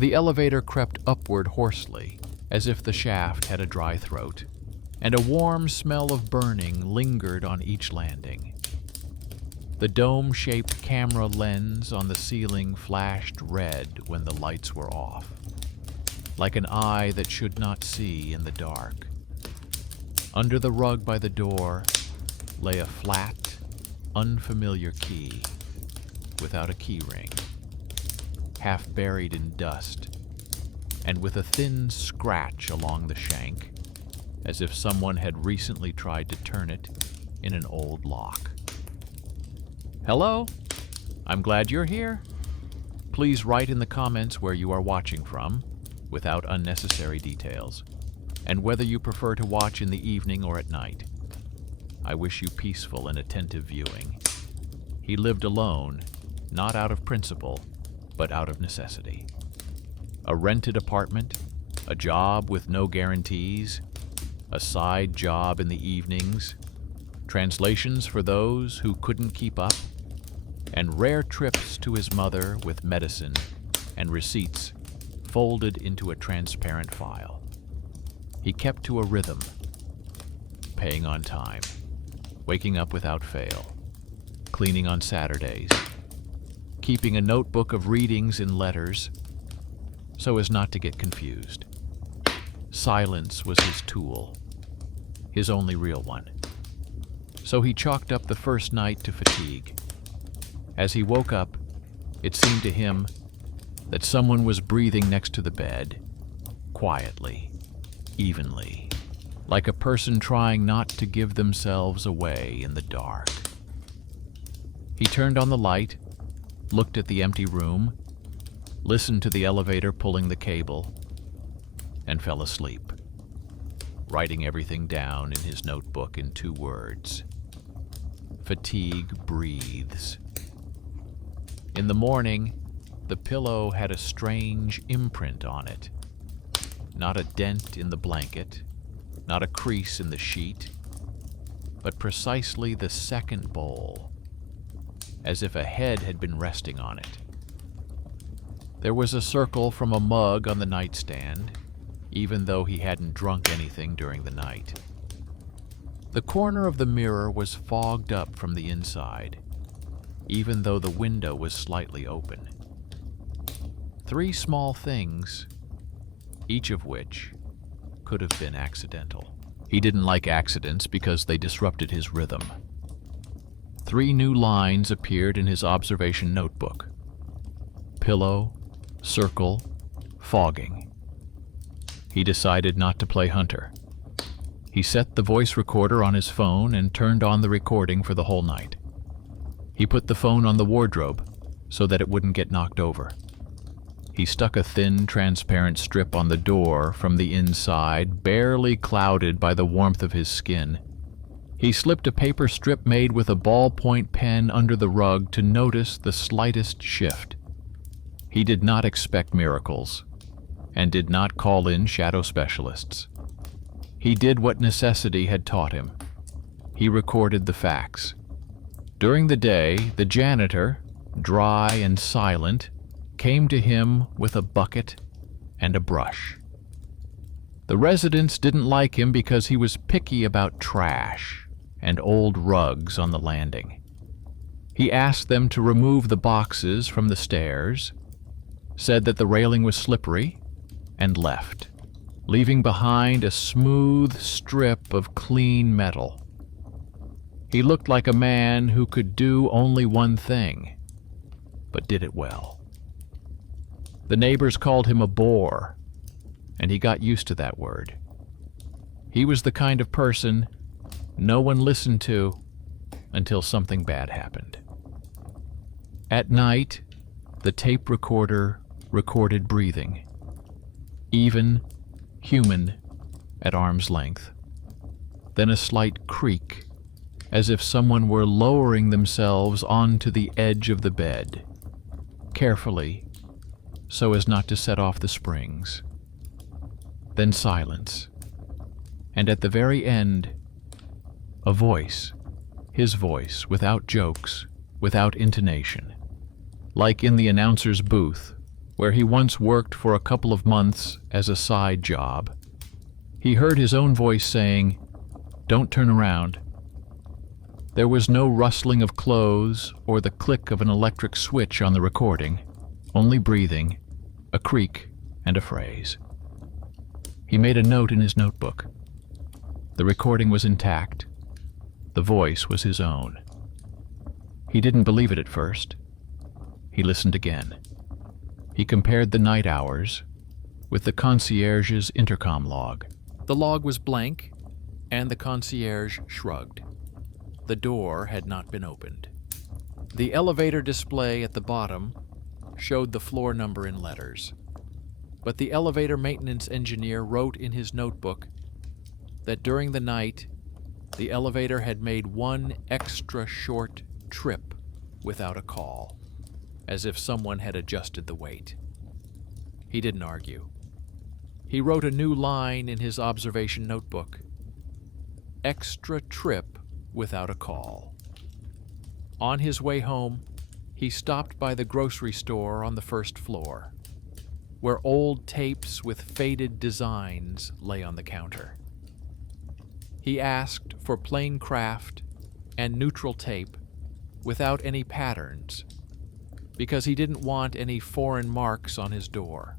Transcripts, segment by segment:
The elevator crept upward hoarsely, as if the shaft had a dry throat, and a warm smell of burning lingered on each landing. The dome-shaped camera lens on the ceiling flashed red when the lights were off, like an eye that should not see in the dark. Under the rug by the door lay a flat, unfamiliar key without a key ring, half buried in dust, and with a thin scratch along the shank, as if someone had recently tried to turn it in an old lock. Hello? I'm glad you're here. Please write in the comments where you are watching from, without unnecessary details, and whether you prefer to watch in the evening or at night. I wish you peaceful and attentive viewing. He lived alone, not out of principle, but out of necessity. A rented apartment, a job with no guarantees, a side job in the evenings, translations for those who couldn't keep up, and rare trips to his mother with medicine and receipts folded into a transparent file. He kept to a rhythm, paying on time, waking up without fail, cleaning on Saturdays, keeping a notebook of readings in letters so as not to get confused. Silence was his tool, his only real one. So he chalked up the first night to fatigue. As he woke up, it seemed to him that someone was breathing next to the bed, quietly, evenly, like a person trying not to give themselves away in the dark. He turned on the light, looked at the empty room, listened to the elevator pulling the cable, and fell asleep, writing everything down in his notebook in 2 words. Fatigue breathes. In the morning, the pillow had a strange imprint on it. Not a dent in the blanket, not a crease in the sheet, but precisely the second bowl, as if a head had been resting on it. There was a circle from a mug on the nightstand, even though he hadn't drunk anything during the night. The corner of the mirror was fogged up from the inside, even though the window was slightly open. 3 small things, each of which could have been accidental. He didn't like accidents because they disrupted his rhythm. 3 new lines appeared in his observation notebook. Pillow, circle, fogging. He decided not to play hunter. He set the voice recorder on his phone and turned on the recording for the whole night. He put the phone on the wardrobe so that it wouldn't get knocked over. He stuck a thin, transparent strip on the door from the inside, barely clouded by the warmth of his skin. He slipped a paper strip made with a ballpoint pen under the rug to notice the slightest shift. He did not expect miracles, and did not call in shadow specialists. He did what necessity had taught him. He recorded the facts. During the day, the janitor, dry and silent, came to him with a bucket and a brush. The residents didn't like him because he was picky about trash and old rugs on the landing. He asked them to remove the boxes from the stairs, said that the railing was slippery, and left, leaving behind a smooth strip of clean metal. He looked like a man who could do only one thing, but did it well. The neighbors called him a bore, and he got used to that word. He was the kind of person no one listened to until something bad happened. At night, the tape recorder recorded breathing, even, human, at arm's length. Then a slight creak, as if someone were lowering themselves onto the edge of the bed, carefully, so as not to set off the springs. Then silence, and at the very end, a voice, his voice, without jokes, without intonation, like in the announcer's booth, where he once worked for a couple of months as a side job, he heard his own voice saying, "Don't turn around." There was no rustling of clothes or the click of an electric switch on the recording, only breathing, a creak, and a phrase. He made a note in his notebook. The recording was intact. The voice was his own. He didn't believe it at first. He listened again. He compared the night hours with the concierge's intercom log. The log was blank, and the concierge shrugged. The door had not been opened. The elevator display at the bottom showed the floor number in letters, but the elevator maintenance engineer wrote in his notebook that during the night, the elevator had made one extra short trip without a call, as if someone had adjusted the weight. He didn't argue. He wrote a new line in his observation notebook: extra trip without a call. On his way home, he stopped by the grocery store on the first floor, where old tapes with faded designs lay on the counter. He asked for plain craft and neutral tape without any patterns, because he didn't want any foreign marks on his door.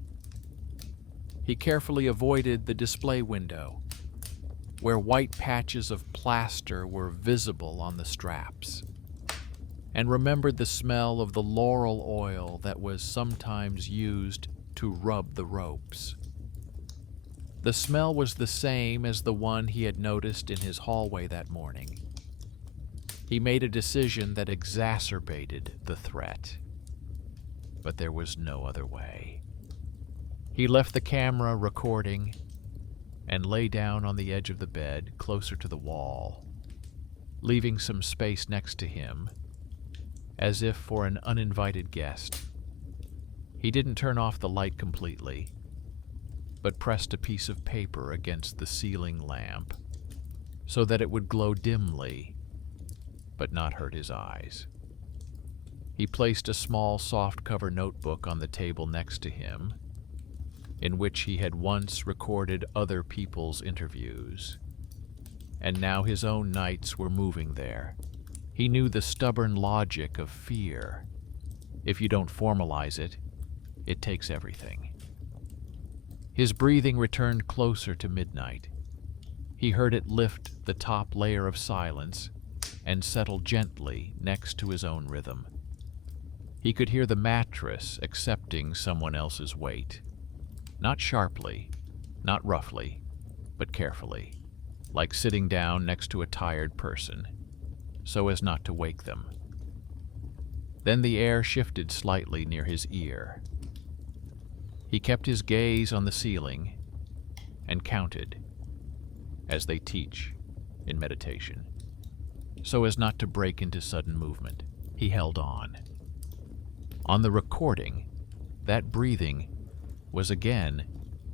He carefully avoided the display window, where white patches of plaster were visible on the straps, and remembered the smell of the laurel oil that was sometimes used to rub the ropes. The smell was the same as the one he had noticed in his hallway that morning. He made a decision that exacerbated the threat, but there was no other way. He left the camera recording and lay down on the edge of the bed closer to the wall, leaving some space next to him, as if for an uninvited guest. He didn't turn off the light completely, but pressed a piece of paper against the ceiling lamp so that it would glow dimly, but not hurt his eyes. He placed a small soft-cover notebook on the table next to him, in which he had once recorded other people's interviews, and now his own nights were moving there. He knew the stubborn logic of fear. If you don't formalize it, it takes everything. His breathing returned closer to midnight. He heard it lift the top layer of silence and settle gently next to his own rhythm. He could hear the mattress accepting someone else's weight. Not sharply, not roughly, but carefully, like sitting down next to a tired person, so as not to wake them. Then the air shifted slightly near his ear. He kept his gaze on the ceiling and counted, as they teach in meditation, so as not to break into sudden movement. He held on. On the recording, that breathing was again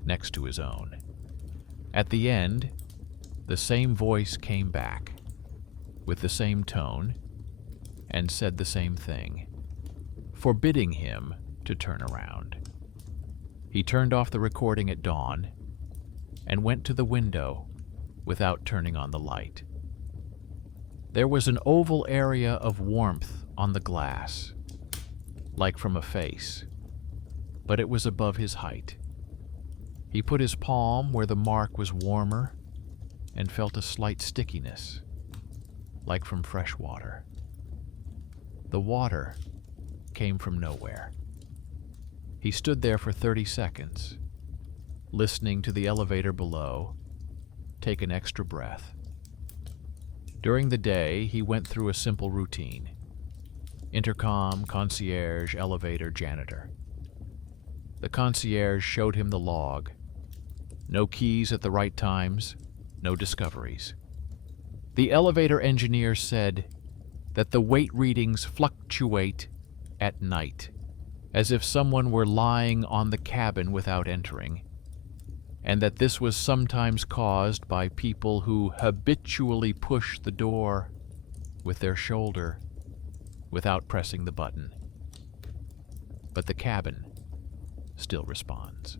next to his own. At the end, the same voice came back, with the same tone, and said the same thing, forbidding him to turn around. He turned off the recording at dawn and went to the window without turning on the light. There was an oval area of warmth on the glass, like from a face, but it was above his height. He put his palm where the mark was warmer and felt a slight stickiness, like from fresh water. The water came from nowhere. He stood there for 30 seconds, listening to the elevator below take an extra breath. During the day, he went through a simple routine: intercom, concierge, elevator, janitor. The concierge showed him the log. No keys at the right times, no discoveries. The elevator engineer said that the weight readings fluctuate at night, as if someone were lying on the cabin without entering, and that this was sometimes caused by people who habitually push the door with their shoulder without pressing the button. But the cabin, still responds.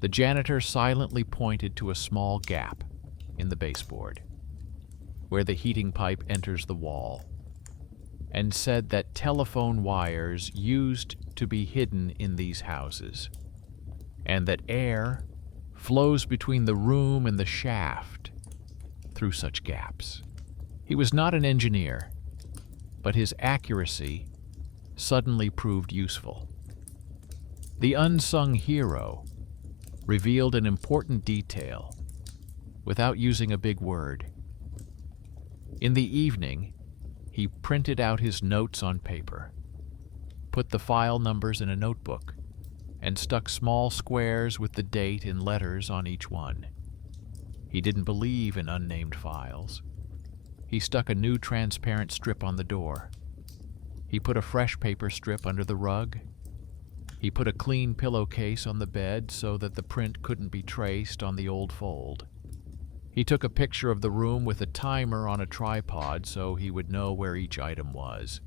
The janitor silently pointed to a small gap in the baseboard, where the heating pipe enters the wall, and said that telephone wires used to be hidden in these houses, and that air flows between the room and the shaft through such gaps. He was not an engineer, but his accuracy suddenly proved useful. The unsung hero revealed an important detail without using a big word. In the evening, he printed out his notes on paper, put the file numbers in a notebook, and stuck small squares with the date in letters on each one. He didn't believe in unnamed files. He stuck a new transparent strip on the door. He put a fresh paper strip under the rug. He put a clean pillowcase on the bed so that the print couldn't be traced on the old fold. He took a picture of the room with a timer on a tripod so he would know where each item was.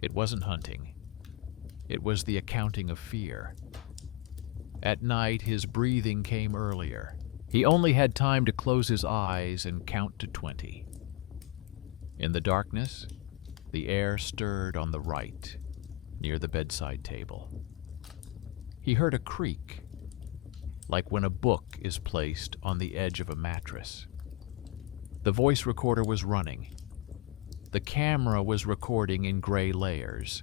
It wasn't hunting. It was the accounting of fear. At night, his breathing came earlier. He only had time to close his eyes and count to 20. In the darkness, the air stirred on the right, near the bedside table. He heard a creak, like when a book is placed on the edge of a mattress. The voice recorder was running. The camera was recording in gray layers.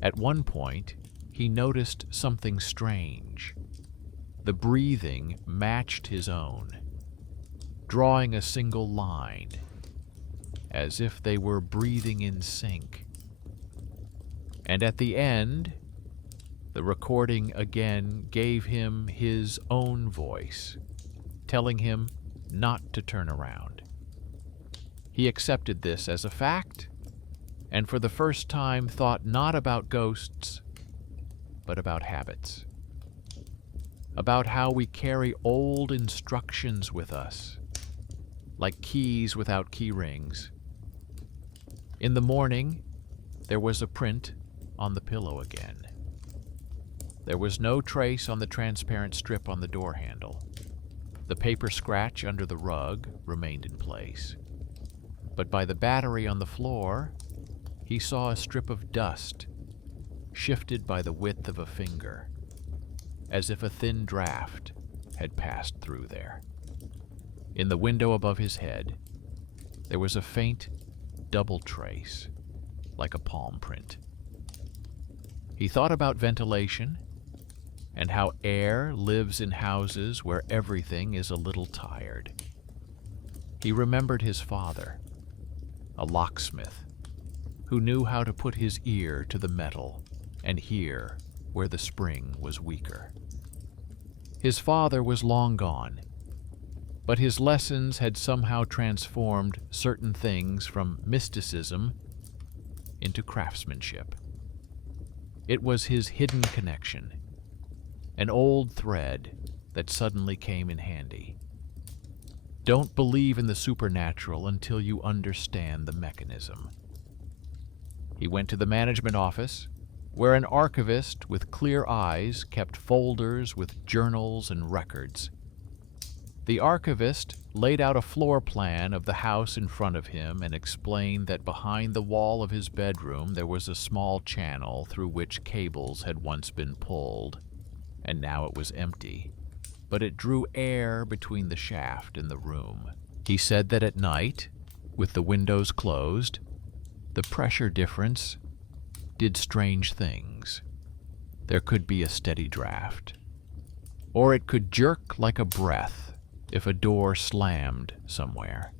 At one point, he noticed something strange. The breathing matched his own, drawing a single line, as if they were breathing in sync. And at the end, the recording again gave him his own voice, telling him not to turn around. He accepted this as a fact, and for the first time thought not about ghosts, but about habits. About how we carry old instructions with us, like keys without key rings. In the morning, there was a print on the pillow again. There was no trace on the transparent strip on the door handle. The paper scratch under the rug remained in place. But by the battery on the floor, he saw a strip of dust, shifted by the width of a finger, as if a thin draft had passed through there. In the window above his head, there was a faint double trace, like a palm print. He thought about ventilation and how air lives in houses where everything is a little tired. He remembered his father, a locksmith, who knew how to put his ear to the metal and hear where the spring was weaker. His father was long gone, but his lessons had somehow transformed certain things from mysticism into craftsmanship. It was his hidden connection, an old thread that suddenly came in handy. Don't believe in the supernatural until you understand the mechanism. He went to the management office, where an archivist with clear eyes kept folders with journals and records. The archivist laid out a floor plan of the house in front of him and explained that behind the wall of his bedroom there was a small channel through which cables had once been pulled, and now it was empty, but it drew air between the shaft and the room. He said that at night, with the windows closed, the pressure difference did strange things. There could be a steady draft, or it could jerk like a breath if a door slammed somewhere.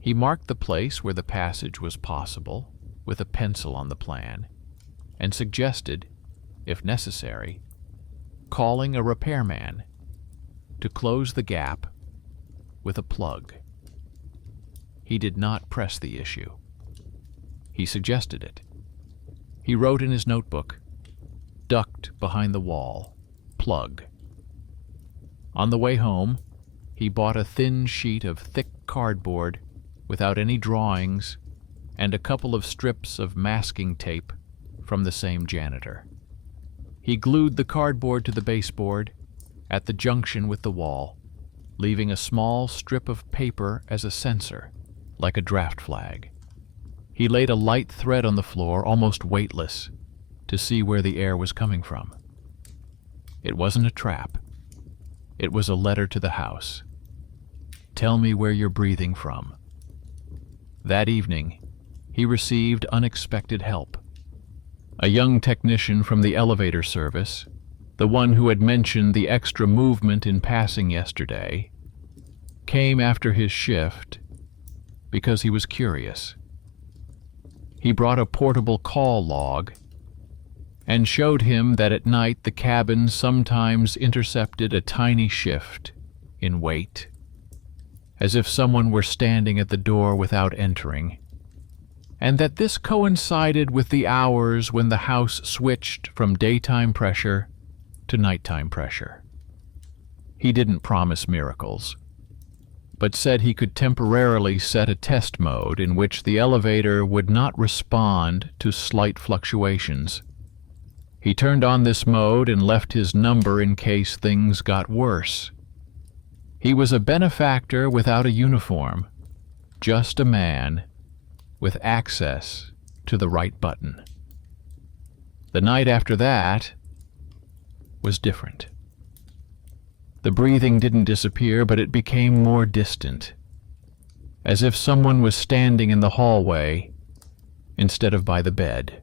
He marked the place where the passage was possible with a pencil on the plan and suggested, if necessary, calling a repairman to close the gap with a plug. He did not press the issue. He suggested it. He wrote in his notebook, "Duct behind the wall, plug." On the way home, he bought a thin sheet of thick cardboard without any drawings and a couple of strips of masking tape from the same janitor. He glued the cardboard to the baseboard at the junction with the wall, leaving a small strip of paper as a sensor, like a draft flag. He laid a light thread on the floor, almost weightless, to see where the air was coming from. It wasn't a trap. It was a letter to the house. Tell me where you're breathing from. That evening, he received unexpected help. A young technician from the elevator service, the one who had mentioned the extra movement in passing yesterday, came after his shift because he was curious. He brought a portable call log and showed him that at night the cabin sometimes intercepted a tiny shift in weight, as if someone were standing at the door without entering, and that this coincided with the hours when the house switched from daytime pressure to nighttime pressure. He didn't promise miracles, but said he could temporarily set a test mode in which the elevator would not respond to slight fluctuations. He turned on this mode and left his number in case things got worse. He was a benefactor without a uniform, just a man with access to the right button. The night after that was different. The breathing didn't disappear, but it became more distant, as if someone was standing in the hallway instead of by the bed.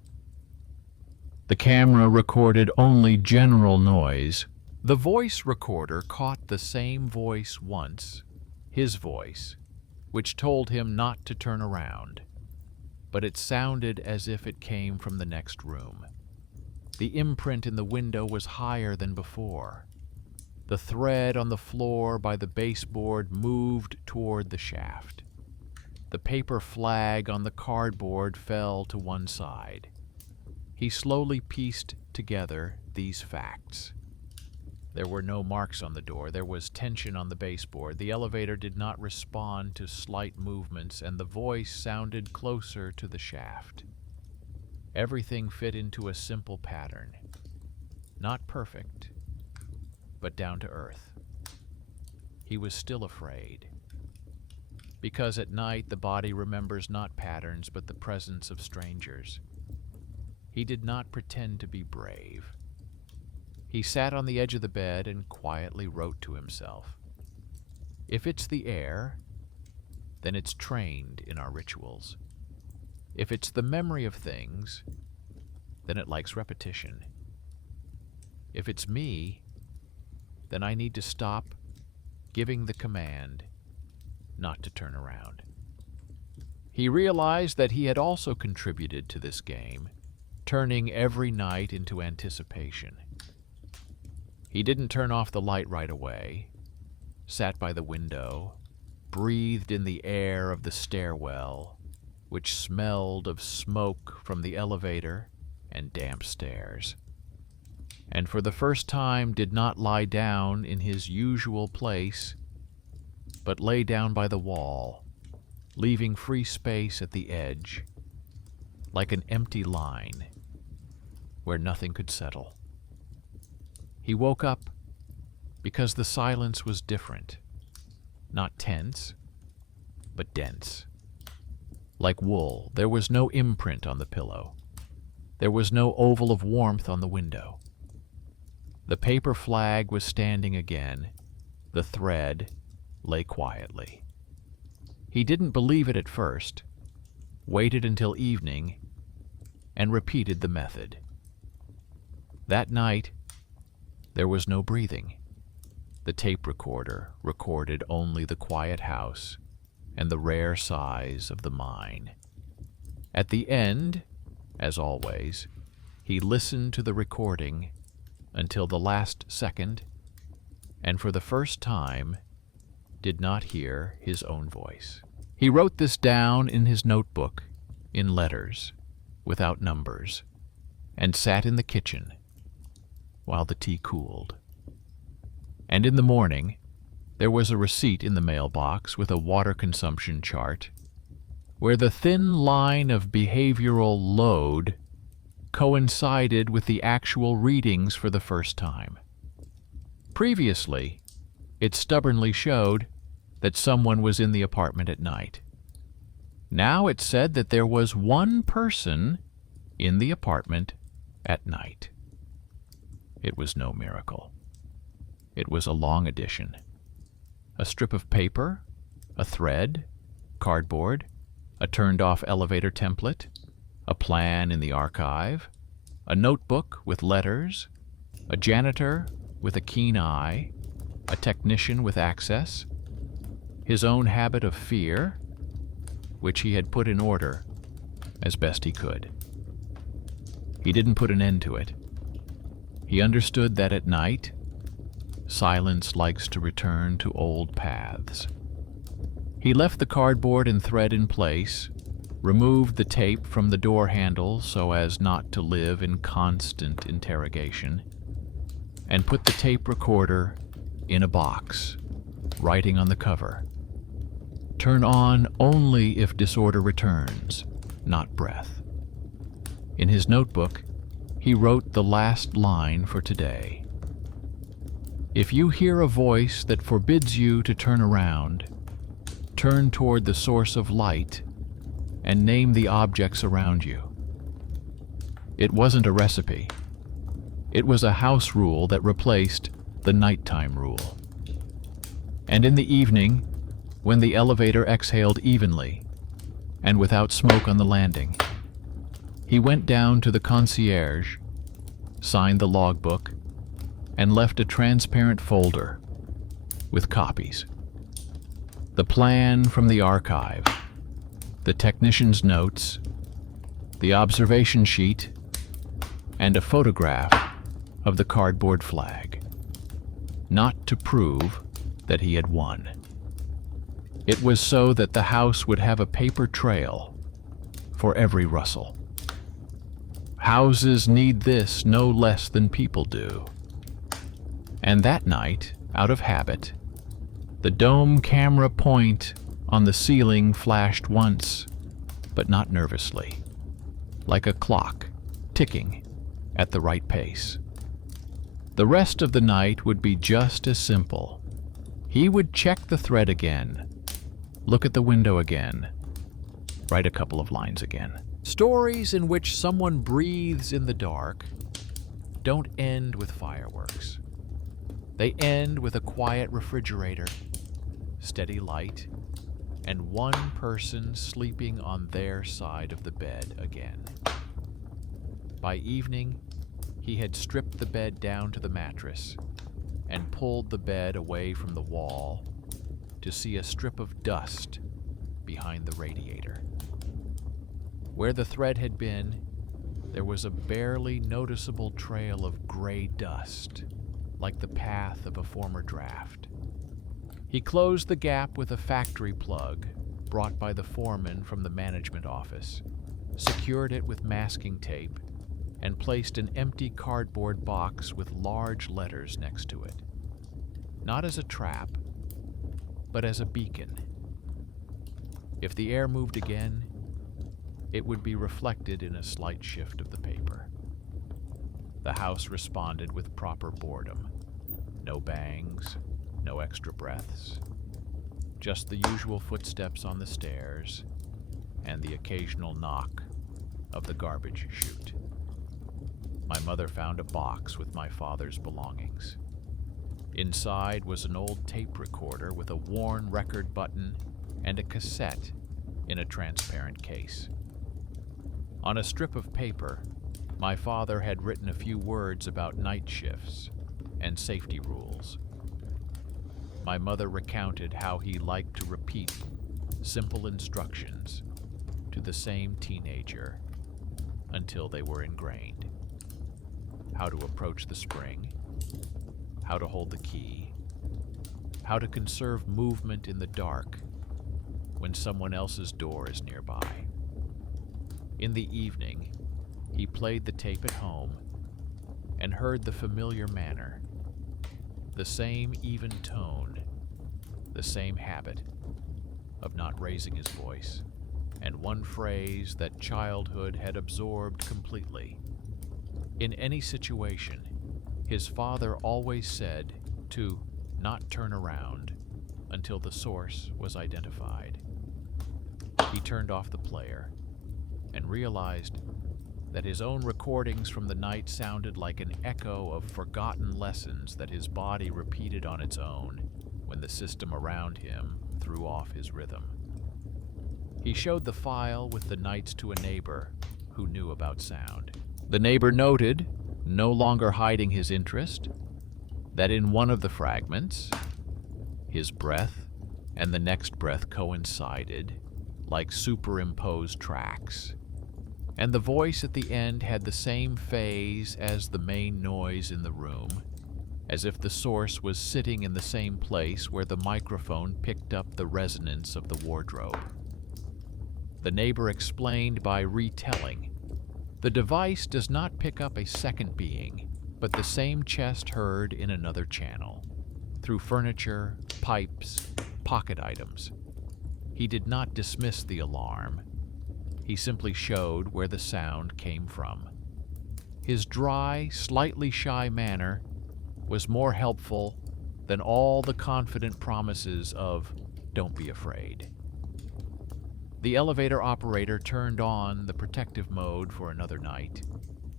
The camera recorded only general noise. The voice recorder caught the same voice once, his voice, which told him not to turn around, but it sounded as if it came from the next room. The imprint in the window was higher than before. The thread on the floor by the baseboard moved toward the shaft. The paper flag on the cardboard fell to one side. He slowly pieced together these facts. There were no marks on the door. There was tension on the baseboard. The elevator did not respond to slight movements, and the voice sounded closer to the shaft. Everything fit into a simple pattern. Not perfect, but down to earth. He was still afraid, because at night the body remembers not patterns but the presence of strangers. He did not pretend to be brave. He sat on the edge of the bed and quietly wrote to himself. If it's the air, then it's trained in our rituals. If it's the memory of things, then it likes repetition. If it's me, then I need to stop giving the command not to turn around. He realized that he had also contributed to this game, turning every night into anticipation. He didn't turn off the light right away, sat by the window, breathed in the air of the stairwell, which smelled of smoke from the elevator and damp stairs, and for the first time did not lie down in his usual place, but lay down by the wall, leaving free space at the edge, like an empty line where nothing could settle. He woke up because the silence was different, not tense, but dense. Like wool, there was no imprint on the pillow. There was no oval of warmth on the window. The paper flag was standing again. The thread lay quietly. He didn't believe it at first, waited until evening, and repeated the method. That night, there was no breathing. The tape recorder recorded only the quiet house and the rare sighs of the mine. At the end, as always, he listened to the recording until the last second, and for the first time did not hear his own voice. He wrote this down in his notebook, in letters, without numbers, and sat in the kitchen while the tea cooled. And in the morning, there was a receipt in the mailbox with a water consumption chart, where the thin line of behavioral load coincided with the actual readings for the first time. Previously, it stubbornly showed that someone was in the apartment at night. Now it said that there was one person in the apartment at night. It was no miracle. It was a long addition. A strip of paper, a thread, cardboard, a turned-off elevator template, a plan in the archive, a notebook with letters, a janitor with a keen eye, a technician with access, his own habit of fear, which he had put in order as best he could. He didn't put an end to it. He understood that at night, silence likes to return to old paths. He left the cardboard and thread in place, removed the tape from the door handle so as not to live in constant interrogation, and put the tape recorder in a box, writing on the cover, "Turn on only if disorder returns, not breath." In his notebook, he wrote the last line for today. "If you hear a voice that forbids you to turn around, turn toward the source of light and name the objects around you." It wasn't a recipe. It was a house rule that replaced the nighttime rule. And in the evening, when the elevator exhaled evenly and without smoke on the landing, he went down to the concierge, signed the logbook, and left a transparent folder with copies. The plan from the archive, the technician's notes, the observation sheet, and a photograph of the cardboard flag. Not to prove that he had won. It was so that the house would have a paper trail for every rustle. Houses need this no less than people do. And that night, out of habit, the dome camera point on the ceiling flashed once, but not nervously, like a clock ticking at the right pace. The rest of the night would be just as simple. He would check the thread again, look at the window again, write a couple of lines again. Stories in which someone breathes in the dark don't end with fireworks. They end with a quiet refrigerator, steady light, and one person sleeping on their side of the bed again. By evening, he had stripped the bed down to the mattress and pulled the bed away from the wall to see a strip of dust behind the radiator. Where the thread had been, there was a barely noticeable trail of gray dust, like the path of a former draft. He closed the gap with a factory plug brought by the foreman from the management office, secured it with masking tape, and placed an empty cardboard box with large letters next to it. Not as a trap, but as a beacon. If the air moved again, it would be reflected in a slight shift of the paper. The house responded with proper boredom. No bangs, no extra breaths. Just the usual footsteps on the stairs and the occasional knock of the garbage chute. My mother found a box with my father's belongings. Inside was an old tape recorder with a worn record button and a cassette in a transparent case. On a strip of paper, my father had written a few words about night shifts and safety rules. My mother recounted how he liked to repeat simple instructions to the same teenager until they were ingrained. How to approach the spring, how to hold the key, how to conserve movement in the dark when someone else's door is nearby. In the evening, he played the tape at home and heard the familiar manner, the same even tone, the same habit of not raising his voice, and one phrase that childhood had absorbed completely: In any situation, his father always said to not turn around until the source was identified. He turned off the player and realized that his own recordings from the night sounded like an echo of forgotten lessons that his body repeated on its own when the system around him threw off his rhythm. He showed the file with the nights to a neighbor who knew about sound. The neighbor noted, no longer hiding his interest, that in one of the fragments, his breath and the next breath coincided like superimposed tracks, and the voice at the end had the same phase as the main noise in the room, as if the source was sitting in the same place where the microphone picked up the resonance of the wardrobe. The neighbor explained by retelling, the device does not pick up a second being, but the same chest heard in another channel, through furniture, pipes, pocket items. He did not dismiss the alarm. He simply showed where the sound came from. His dry, slightly shy manner was more helpful than all the confident promises of, "Don't be afraid." The elevator operator turned on the protective mode for another night,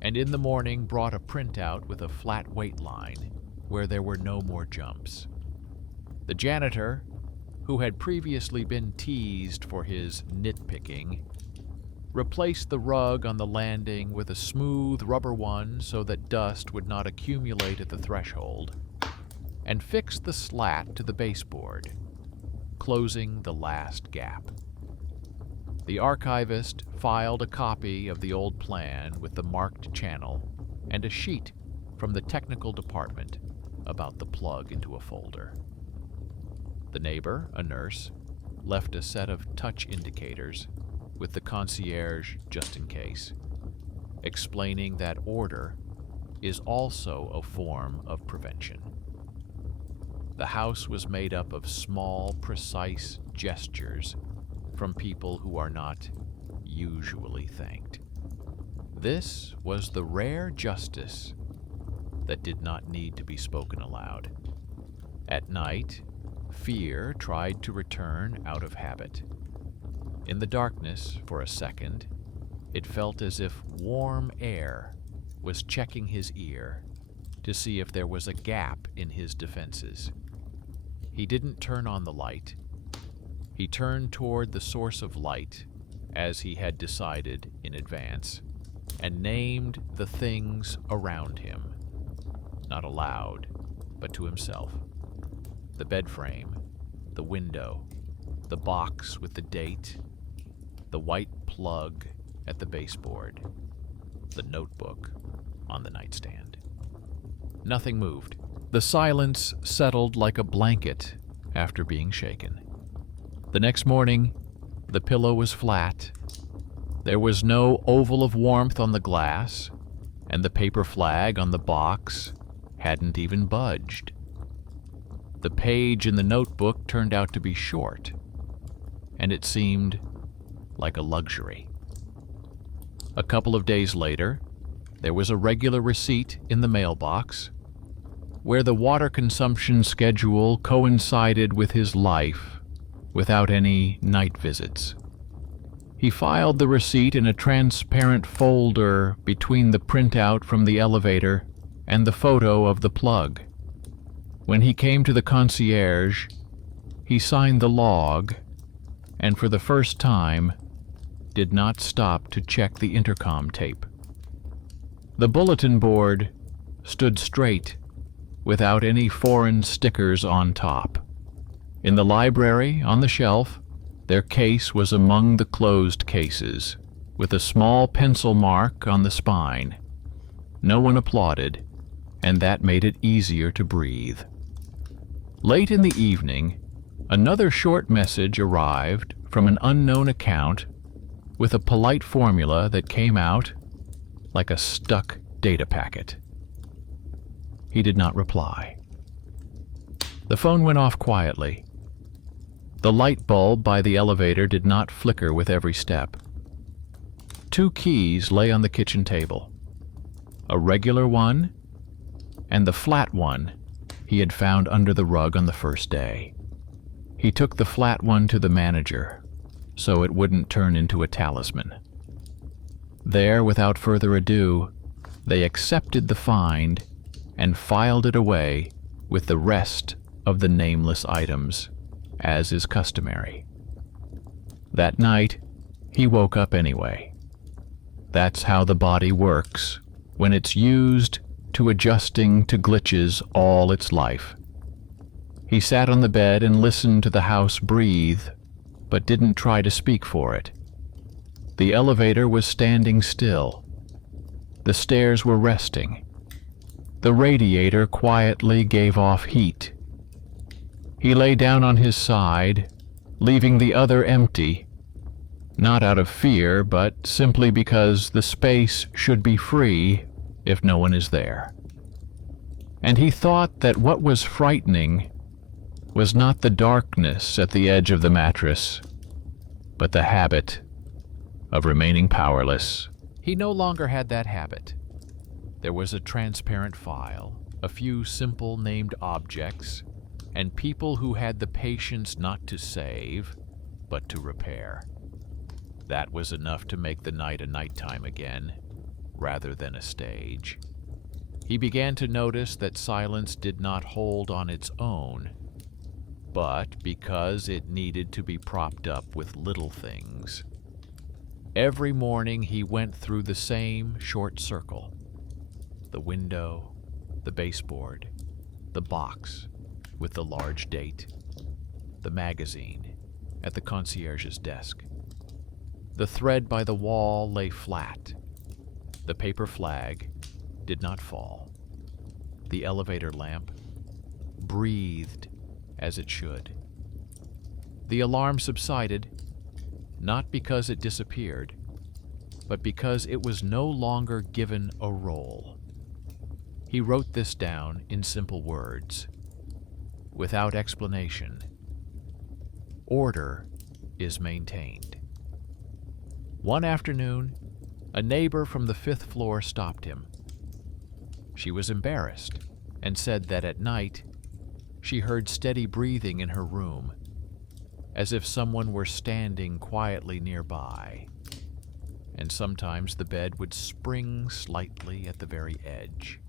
and in the morning brought a printout with a flat weight line where there were no more jumps. The janitor, who had previously been teased for his nitpicking, replaced the rug on the landing with a smooth rubber one so that dust would not accumulate at the threshold, and fixed the slat to the baseboard, closing the last gap. The archivist filed a copy of the old plan with the marked channel and a sheet from the technical department about the plug into a folder. The neighbor, a nurse, left a set of touch indicators with the concierge just in case, explaining that order is also a form of prevention. The house was made up of small, precise gestures from people who are not usually thanked. This was the rare justice that did not need to be spoken aloud. At night, fear tried to return out of habit. In the darkness, for a second, it felt as if warm air was checking his ear to see if there was a gap in his defenses. He didn't turn on the light. He turned toward the source of light, as he had decided in advance, and named the things around him, not aloud, but to himself. The bed frame, the window, the box with the date, the white plug at the baseboard, the notebook on the nightstand. Nothing moved. The silence settled like a blanket after being shaken. The next morning, the pillow was flat. There was no oval of warmth on the glass, and the paper flag on the box hadn't even budged. The page in the notebook turned out to be short, and it seemed like a luxury. A couple of days later, there was a regular receipt in the mailbox, where the water consumption schedule coincided with his life without any night visits. He filed the receipt in a transparent folder between the printout from the elevator and the photo of the plug. When he came to the concierge, he signed the log, and for the first time, did not stop to check the intercom tape. The bulletin board stood straight, without any foreign stickers on top. In the library, on the shelf, their case was among the closed cases, with a small pencil mark on the spine. No one applauded, and that made it easier to breathe. Late in the evening, another short message arrived from an unknown account with a polite formula that came out like a stuck data packet. He did not reply. The phone went off quietly. The light bulb by the elevator did not flicker with every step. 2 keys lay on the kitchen table. a regular one, and the flat one he had found under the rug on the first day. He took the flat one to the manager, so it wouldn't turn into a talisman. There, without further ado, they accepted the find and filed it away with the rest of the nameless items, as is customary. That night, he woke up anyway. That's how the body works when it's used to adjusting to glitches all its life. He sat on the bed and listened to the house breathe, but didn't try to speak for it. The elevator was standing still. The stairs were resting. The radiator quietly gave off heat. He lay down on his side, leaving the other empty, not out of fear, but simply because the space should be free if no one is there. And he thought that what was frightening was not the darkness at the edge of the mattress, but the habit of remaining powerless. He no longer had that habit. There was a transparent file, a few simple named objects, and people who had the patience not to save, but to repair. That was enough to make the night a nighttime again, rather than a stage. He began to notice that silence did not hold on its own, but because it needed to be propped up with little things. Every morning he went through the same short circle: the window, the baseboard, the box with the large date, the magazine at the concierge's desk. The thread by the wall lay flat. The paper flag did not fall. The elevator lamp breathed as it should. The alarm subsided, not because it disappeared, but because it was no longer given a role. He wrote this down in simple words, without explanation. Order is maintained. One afternoon, a neighbor from the 5th floor stopped him. She was embarrassed and said that at night she heard steady breathing in her room, as if someone were standing quietly nearby, and sometimes the bed would spring slightly at the very edge.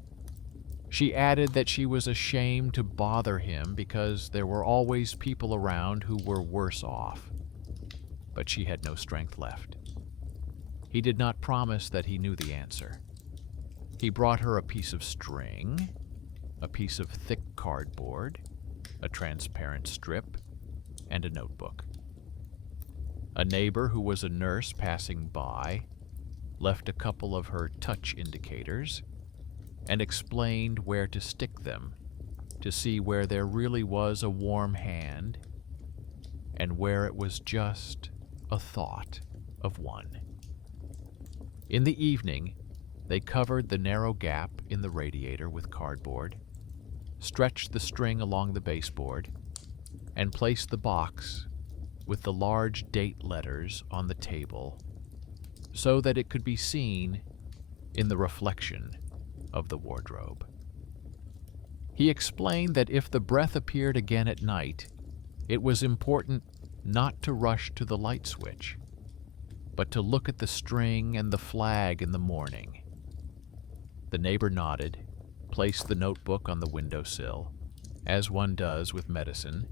She added that she was ashamed to bother him because there were always people around who were worse off, but she had no strength left. He did not promise that he knew the answer. He brought her a piece of string, a piece of thick cardboard, a transparent strip, and a notebook. A neighbor who was a nurse passing by left a couple of her touch indicators and explained where to stick them to see where there really was a warm hand and where it was just a thought of one. In the evening, they covered the narrow gap in the radiator with cardboard, stretched the string along the baseboard, and placed the box with the large date letters on the table so that it could be seen in the reflection of the wardrobe. He explained that if the breath appeared again at night, it was important not to rush to the light switch, but to look at the string and the flag in the morning. The neighbor nodded, placed the notebook on the windowsill, as one does with medicine,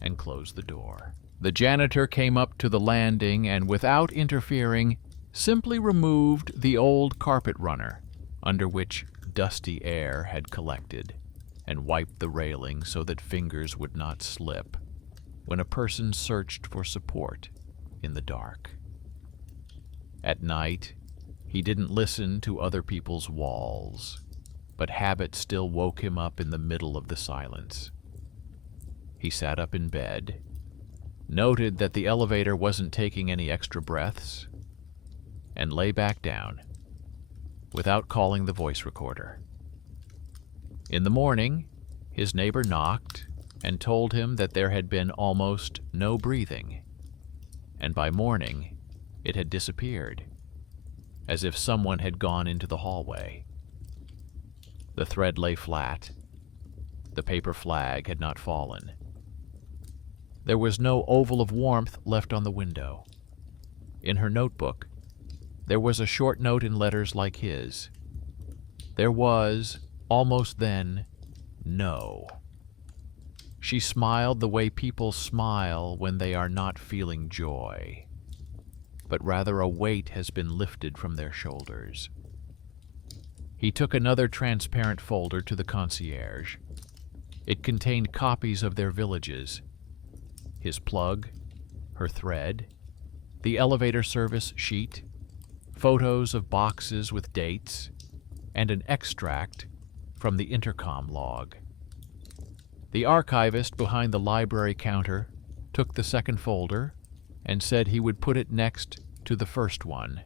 and closed the door. The janitor came up to the landing and, without interfering, simply removed the old carpet runner, under which dusty air had collected, and wiped the railing so that fingers would not slip when a person searched for support in the dark. At night, he didn't listen to other people's walls, but habit still woke him up in the middle of the silence. He sat up in bed, noted that the elevator wasn't taking any extra breaths, and lay back down, without calling the voice recorder. In the morning, his neighbor knocked and told him that there had been almost no breathing, and by morning, it had disappeared, as if someone had gone into the hallway. The thread lay flat. The paper flag had not fallen. There was no oval of warmth left on the window. In her notebook, there was a short note in letters like his. There was, almost then, no. She smiled the way people smile when they are not feeling joy, but rather a weight has been lifted from their shoulders. He took another transparent folder to the concierge. It contained copies of their villages, his plug, her thread, the elevator service sheet, photos of boxes with dates, and an extract from the intercom log. The archivist behind the library counter took the second folder and said he would put it next to the first one,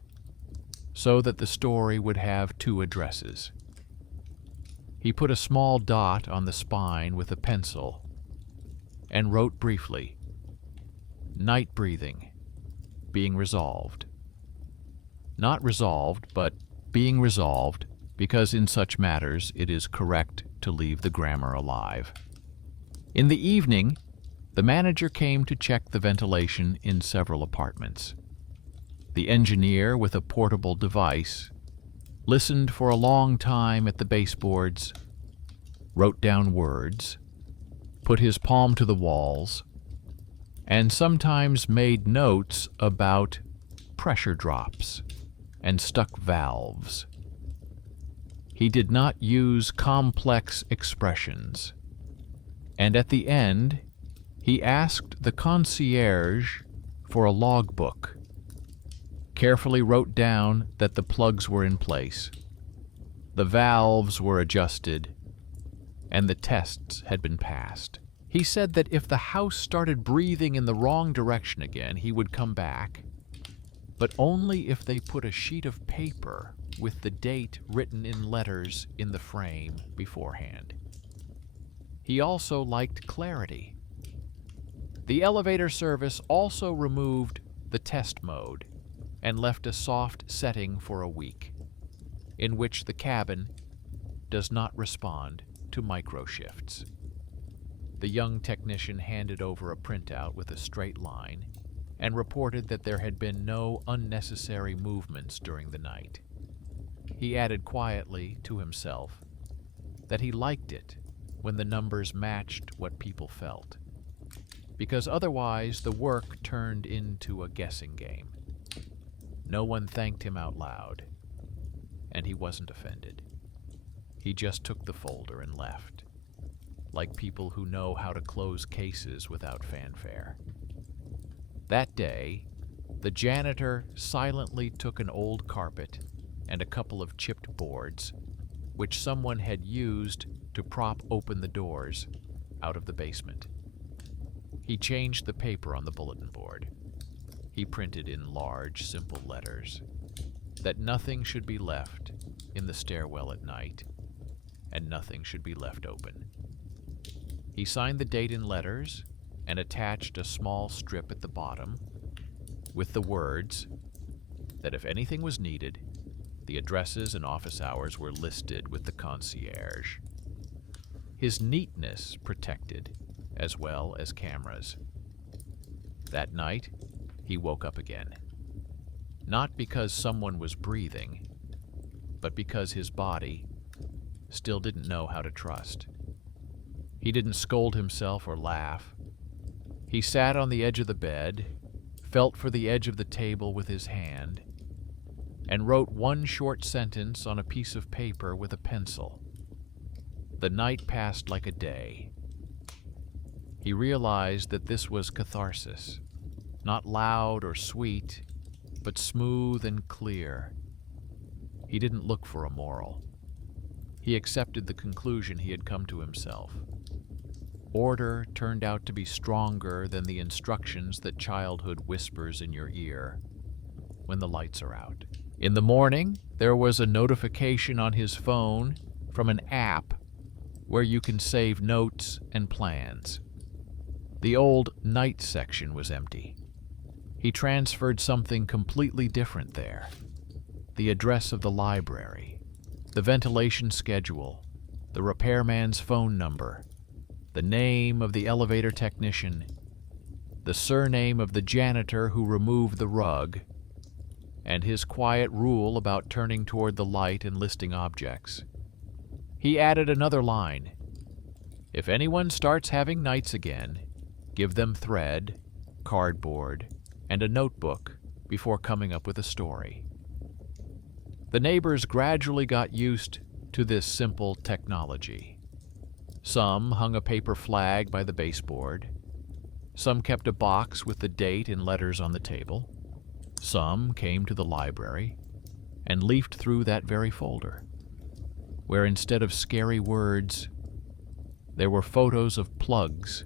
so that the story would have two addresses. He put a small dot on the spine with a pencil and wrote briefly, "Night breathing, being resolved." Not resolved, but being resolved, because in such matters it is correct to leave the grammar alive. In the evening, the manager came to check the ventilation in several apartments. The engineer, with a portable device, listened for a long time at the baseboards, wrote down words, put his palm to the walls, and sometimes made notes about pressure drops and stuck valves. He did not use complex expressions, and at the end, he asked the concierge for a logbook, carefully wrote down that the plugs were in place, the valves were adjusted, and the tests had been passed. He said that if the house started breathing in the wrong direction again, he would come back, but only if they put a sheet of paper with the date written in letters in the frame beforehand. He also liked clarity. The elevator service also removed the test mode and left a soft setting for a week, in which the cabin does not respond to microshifts. The young technician handed over a printout with a straight line and reported that there had been no unnecessary movements during the night. He added quietly to himself that he liked it when the numbers matched what people felt, because otherwise the work turned into a guessing game. No one thanked him out loud, and he wasn't offended. He just took the folder and left, like people who know how to close cases without fanfare. That day, the janitor silently took an old carpet and a couple of chipped boards, which someone had used to prop open the doors out of the basement. He changed the paper on the bulletin board. He printed in large, simple letters that nothing should be left in the stairwell at night, and nothing should be left open. He signed the date in letters and attached a small strip at the bottom with the words that if anything was needed, the addresses and office hours were listed with the concierge. His neatness protected, as well as cameras. That night, he woke up again. Not because someone was breathing, but because his body still didn't know how to trust. He didn't scold himself or laugh. He sat on the edge of the bed, felt for the edge of the table with his hand, and wrote one short sentence on a piece of paper with a pencil. The night passed like a day. He realized that this was catharsis, not loud or sweet, but smooth and clear. He didn't look for a moral. He accepted the conclusion he had come to himself. Order turned out to be stronger than the instructions that childhood whispers in your ear when the lights are out. In the morning, there was a notification on his phone from an app where you can save notes and plans. The old night section was empty. He transferred something completely different there. The address of the library, the ventilation schedule, the repairman's phone number, the name of the elevator technician, the surname of the janitor who removed the rug, and his quiet rule about turning toward the light and listing objects. He added another line: "If anyone starts having nights again, give them thread, cardboard, and a notebook before coming up with a story." The neighbors gradually got used to this simple technology. Some hung a paper flag by the baseboard. Some kept a box with the date in letters on the table. Some came to the library and leafed through that very folder, where instead of scary words, there were photos of plugs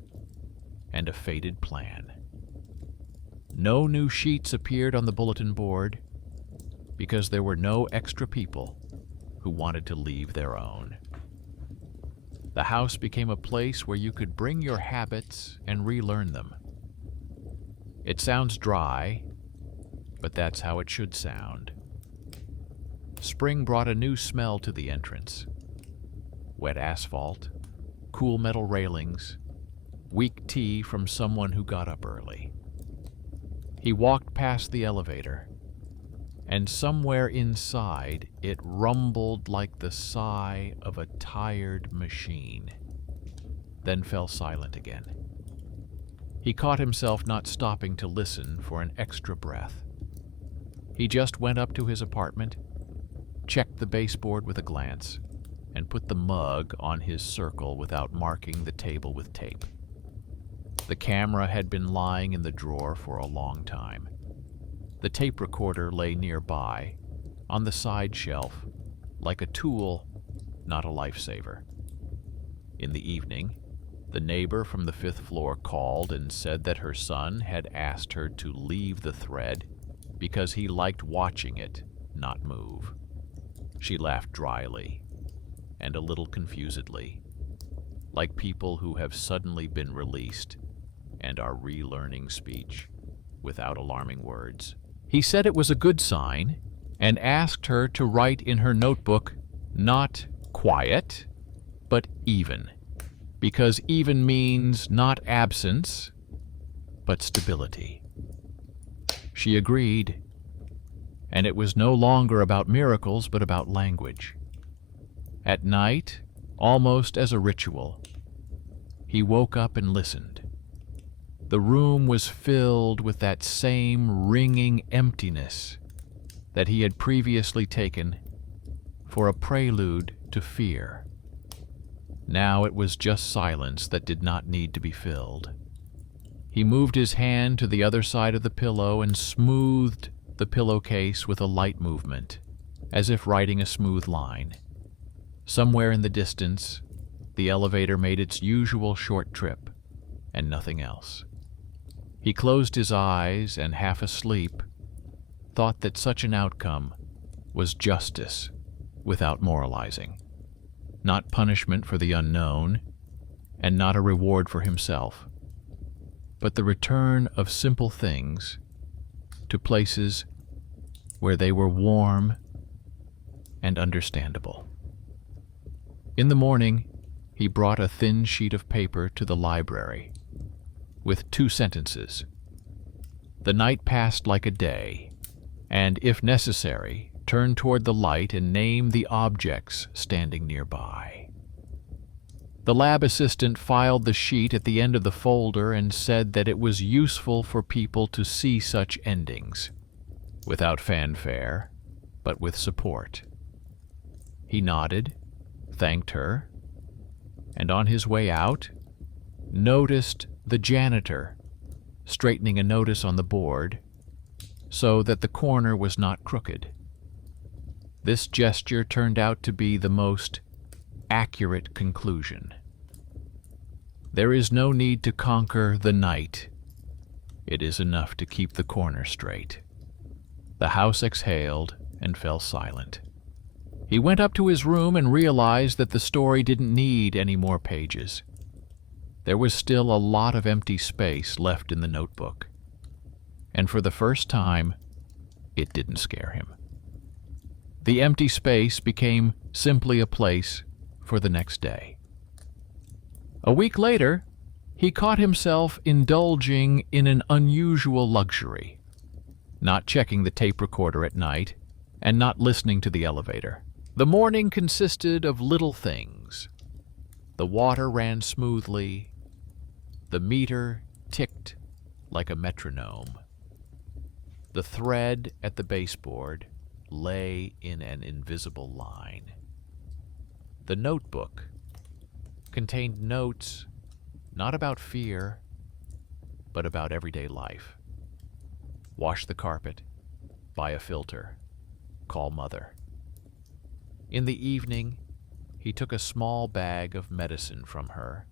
and a faded plan. No new sheets appeared on the bulletin board because there were no extra people who wanted to leave their own. The house became a place where you could bring your habits and relearn them. It sounds dry, but that's how it should sound. Spring brought a new smell to the entrance. Wet asphalt, cool metal railings, weak tea from someone who got up early. He walked past the elevator, and somewhere inside it rumbled like the sigh of a tired machine, then fell silent again. He caught himself not stopping to listen for an extra breath. He just went up to his apartment, checked the baseboard with a glance, and put the mug on his circle without marking the table with tape. The camera had been lying in the drawer for a long time. The tape recorder lay nearby, on the side shelf, like a tool, not a lifesaver. In the evening, the neighbor from the 5th floor called and said that her son had asked her to leave the thread because he liked watching it, not move. She laughed dryly and a little confusedly, like people who have suddenly been released and are relearning speech without alarming words. He said it was a good sign and asked her to write in her notebook not quiet, but even, because even means not absence, but stability. She agreed, and it was no longer about miracles, but about language. At night, almost as a ritual, he woke up and listened. The room was filled with that same ringing emptiness that he had previously taken for a prelude to fear. Now it was just silence that did not need to be filled. He moved his hand to the other side of the pillow and smoothed the pillowcase with a light movement, as if writing a smooth line. Somewhere in the distance, the elevator made its usual short trip, and nothing else. He closed his eyes and, half asleep, thought that such an outcome was justice without moralizing, not punishment for the unknown, and not a reward for himself, but the return of simple things to places where they were warm and understandable. In the morning, he brought a thin sheet of paper to the library with 2 sentences. The night passed like a day, and, if necessary, turn toward the light and name the objects standing nearby. The lab assistant filed the sheet at the end of the folder and said that it was useful for people to see such endings, without fanfare, but with support. He nodded, thanked her, and on his way out, noticed the janitor straightening a notice on the board so that the corner was not crooked. This gesture turned out to be the most accurate conclusion. There is no need to conquer the night. It is enough to keep the corner straight. The house exhaled and fell silent. He went up to his room and realized that the story didn't need any more pages. There was still a lot of empty space left in the notebook, and for the first time, it didn't scare him. The empty space became simply a place for the next day. A week later, he caught himself indulging in an unusual luxury, not checking the tape recorder at night and not listening to the elevator. The morning consisted of little things. The water ran smoothly. The meter ticked like a metronome. The thread at the baseboard lay in an invisible line. The notebook contained notes not about fear, but about everyday life. Wash the carpet, buy a filter, call mother. In the evening, he took a small bag of medicine from her,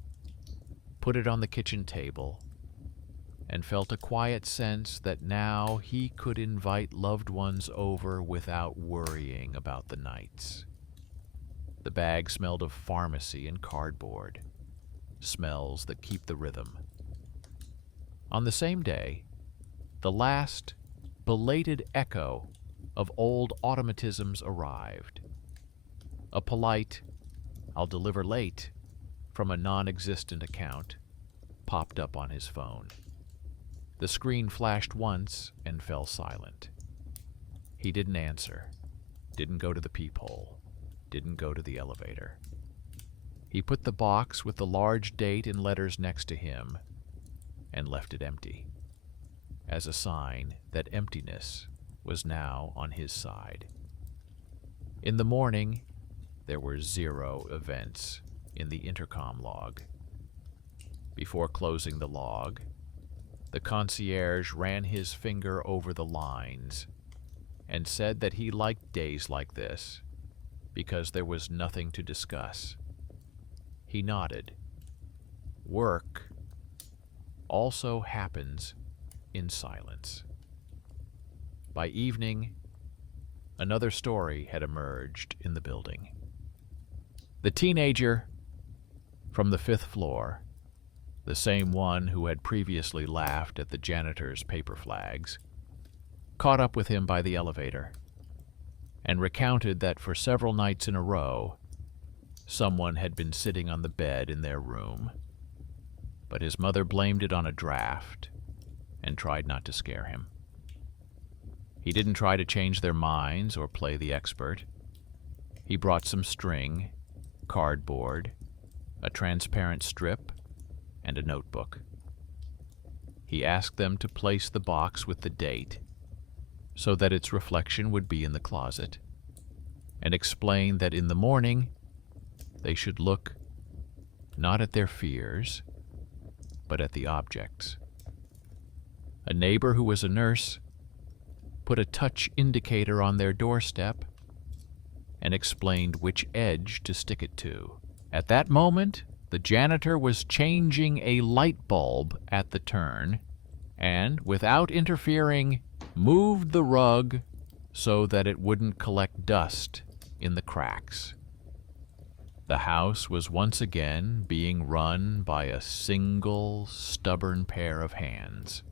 put it on the kitchen table, and felt a quiet sense that now he could invite loved ones over without worrying about the nights. The bag smelled of pharmacy and cardboard, smells that keep the rhythm. On the same day, the last belated echo of old automatisms arrived. A polite, "I'll deliver late," from a non-existent account popped up on his phone. The screen flashed once and fell silent. He didn't answer, didn't go to the peephole, didn't go to the elevator. He put the box with the large date in letters next to him and left it empty, as a sign that emptiness was now on his side. In the morning, there were 0 events in the intercom log. Before closing the log, the concierge ran his finger over the lines and said that he liked days like this because there was nothing to discuss. He nodded. Work also happens in silence. By evening, another story had emerged in the building. The teenager from the 5th floor, the same one who had previously laughed at the janitor's paper flags, caught up with him by the elevator and recounted that for several nights in a row, someone had been sitting on the bed in their room, but his mother blamed it on a draft and tried not to scare him. He didn't try to change their minds or play the expert. He brought some string, cardboard, a transparent strip, and a notebook. He asked them to place the box with the date so that its reflection would be in the closet, and explained that in the morning they should look not at their fears, but at the objects. A neighbor who was a nurse put a touch indicator on their doorstep and explained which edge to stick it to. At that moment, the janitor was changing a light bulb at the turn and, without interfering, moved the rug so that it wouldn't collect dust in the cracks. The house was once again being run by a single, stubborn pair of hands.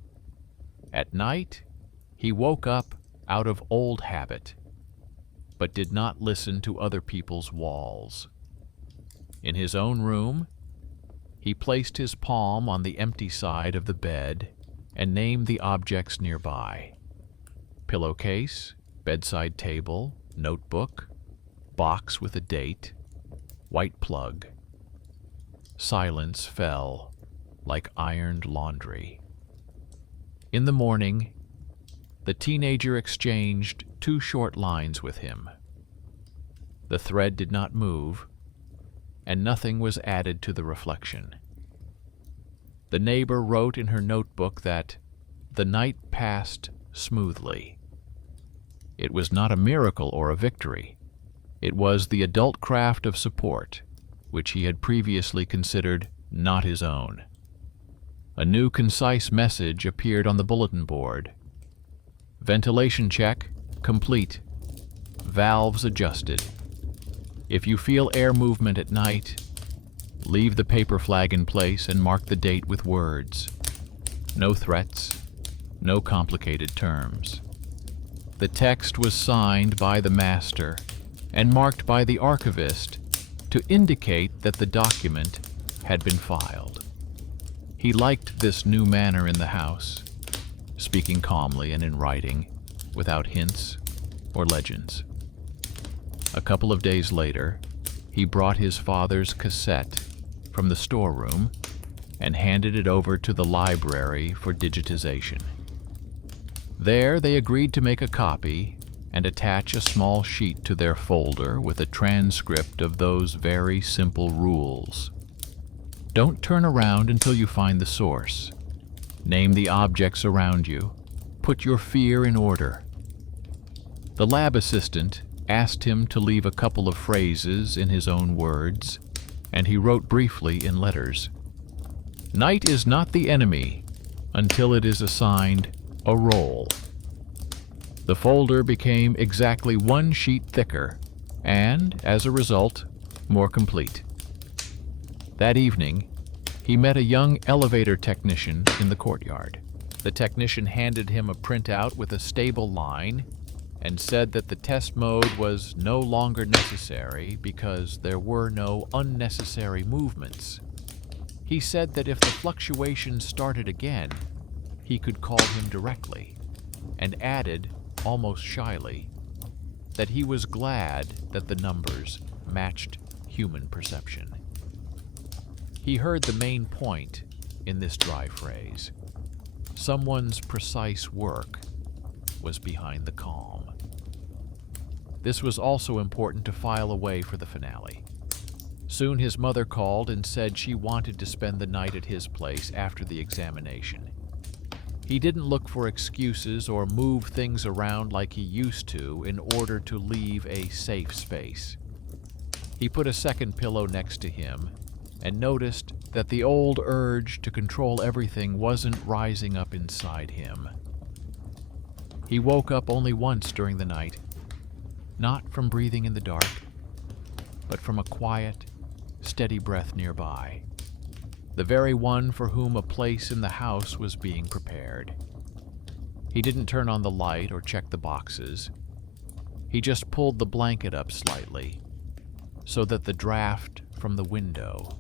At night, he woke up out of old habit, but did not listen to other people's walls. In his own room, he placed his palm on the empty side of the bed and named the objects nearby: pillowcase, bedside table, notebook, box with a date, white plug. Silence fell like ironed laundry. In the morning, the teenager exchanged 2 short lines with him. The thread did not move, and nothing was added to the reflection. The neighbor wrote in her notebook that the night passed smoothly. It was not a miracle or a victory. It was the adult craft of support, which he had previously considered not his own. A new concise message appeared on the bulletin board. Ventilation check complete. Valves adjusted. If you feel air movement at night, leave the paper flag in place and mark the date with words. No threats, no complicated terms. The text was signed by the master and marked by the archivist to indicate that the document had been filed. He liked this new manner in the house, speaking calmly and in writing, without hints or legends. A couple of days later, he brought his father's cassette from the storeroom and handed it over to the library for digitization. There, they agreed to make a copy and attach a small sheet to their folder with a transcript of those very simple rules. Don't turn around until you find the source. Name the objects around you. Put your fear in order. The lab assistant asked him to leave a couple of phrases in his own words, and he wrote briefly in letters. Night is not the enemy until it is assigned a role. The folder became exactly 1 sheet thicker and, as a result, more complete. That evening, he met a young elevator technician in the courtyard. The technician handed him a printout with a stable line and said that the test mode was no longer necessary because there were no unnecessary movements. He said that if the fluctuations started again, he could call him directly, and added, almost shyly, that he was glad that the numbers matched human perception. He heard the main point in this dry phrase. Someone's precise work was behind the calm. This was also important to file away for the finale. Soon his mother called and said she wanted to spend the night at his place after the examination. He didn't look for excuses or move things around like he used to in order to leave a safe space. He put a second pillow next to him and noticed that the old urge to control everything wasn't rising up inside him. He woke up only once during the night, not from breathing in the dark, but from a quiet, steady breath nearby, the very one for whom a place in the house was being prepared. He didn't turn on the light or check the boxes. He just pulled the blanket up slightly so that the draft from the window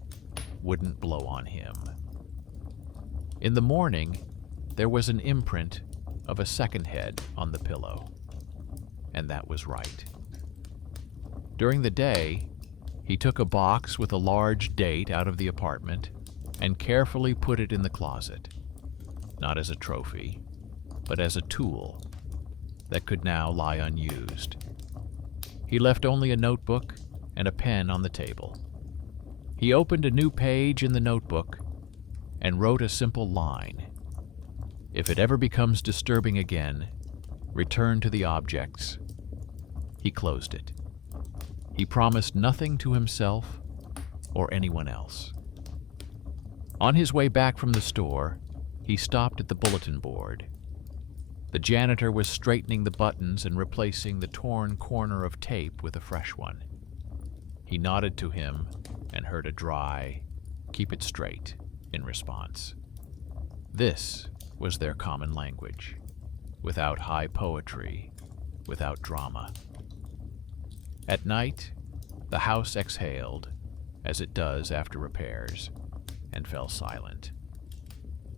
wouldn't blow on him. In the morning, there was an imprint of a second head on the pillow, and that was right. During the day, he took a box with a large date out of the apartment and carefully put it in the closet, not as a trophy, but as a tool that could now lie unused. He left only a notebook and a pen on the table. He opened a new page in the notebook and wrote a simple line. If it ever becomes disturbing again, return to the objects. He closed it. He promised nothing to himself or anyone else. On his way back from the store, he stopped at the bulletin board. The janitor was straightening the buttons and replacing the torn corner of tape with a fresh one. He nodded to him and heard a dry, "Keep it straight," in response. This was their common language, without high poetry, without drama. At night, the house exhaled, as it does after repairs, and fell silent.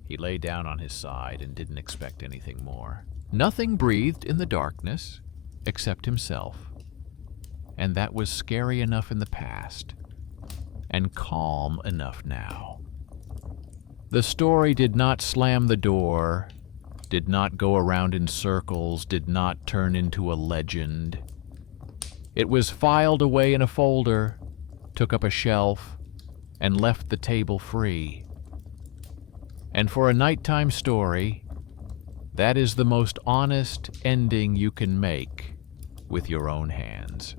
He lay down on his side and didn't expect anything more. Nothing breathed in the darkness except himself, and that was scary enough in the past, and calm enough now. The story did not slam the door, did not go around in circles, did not turn into a legend. It was filed away in a folder, took up a shelf, and left the table free. And for a nighttime story, that is the most honest ending you can make with your own hands.